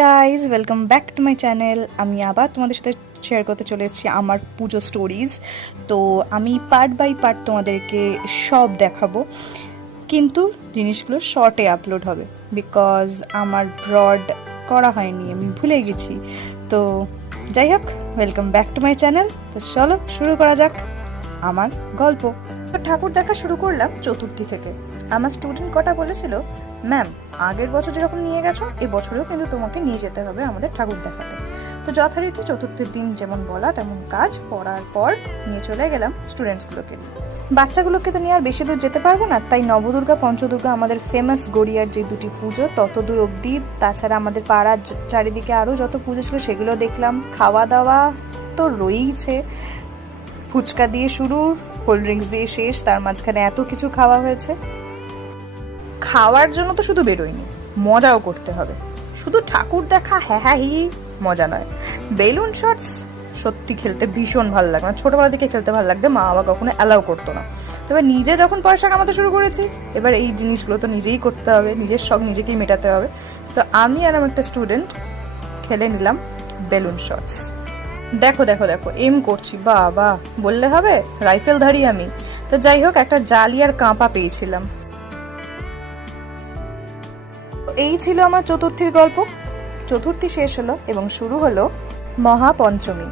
Guys, welcome back to my channel. আমি আবার তোমাদের সাথে শেয়ার করতে চলে এসেছি আমার পুজো স্টোরিজ। তো আমি পার্ট বাই পার্ট তোমাদেরকে সব দেখাবো, কিন্তু জিনিসগুলো শর্টে আপলোড হবে বিকজ আমার ব্রড করা হয়নি, আমি ভুলে গেছি। তো যাই হোক, welcome back to my channel. তো চলো শুরু করা যাক আমার গল্প। তো ঠাকুর দেখা শুরু করলাম চতুর্থী থেকে। আমার স্টুডেন্ট কটা বলেছিল, ম্যাম আগের বছর যেরকম নিয়ে গেছো এবছরেও কিন্তু তোমাকে নিয়ে যেতে হবে আমাদের ঠাকুর দেখাতে। তো যথারীতি চতুর্থীর দিন যেমন বলা তেমন কাজ, পড়ার পর নিয়ে চলে গেলাম স্টুডেন্টসগুলোকে। বাচ্চাগুলোকে তো নিয়ে আর বেশি দূর যেতে পারবো না, তাই নবদুর্গা পঞ্চদুর্গা আমাদের ফেমাস গড়িয়ার যে দুটি পুজো তত দূর অবধি, তাছাড়া আমাদের পাড়ার চারিদিকে আরও যত পুজো ছিল সেগুলো দেখলাম। খাওয়া দাওয়া তো রয়েইছে, ফুচকা দিয়ে শুরু, কোল্ড ড্রিঙ্কস দিয়ে শেষ, তার মাঝখানে এত কিছু খাওয়া হয়েছে। খাওয়ার জন্য তো শুধু বেরোয়নি, মজাও করতে হবে। শুধু ঠাকুর দেখা হ্যাঁ হ্যাঁ হি মজা নয়, বেলুন শটস সত্যি খেলতে ভীষণ ভালো লাগে। মানে ছোটোবেলা থেকে খেলতে ভালো লাগতো, মা বাবা কখনো অ্যালাউ করতো না। তবে নিজে যখন পয়সা কামাতে শুরু করেছি, এবার এই জিনিসগুলো তো নিজেই করতে হবে, নিজের শখ নিজেকেই মেটাতে হবে। তো আমি আর আমার একটা স্টুডেন্ট খেলে নিলাম বেলুন শটস। দেখো দেখো দেখো, এম করছি, বাবা বললে হবে, রাইফেলধারী আমি। তো যাই হোক, একটা জালি আর কাঁপা পেয়েছিলাম। এই ছিল আমার চতুর্থীর গল্প। চতুর্থী শেষ হলো এবং শুরু হলো মহাপঞ্চমী।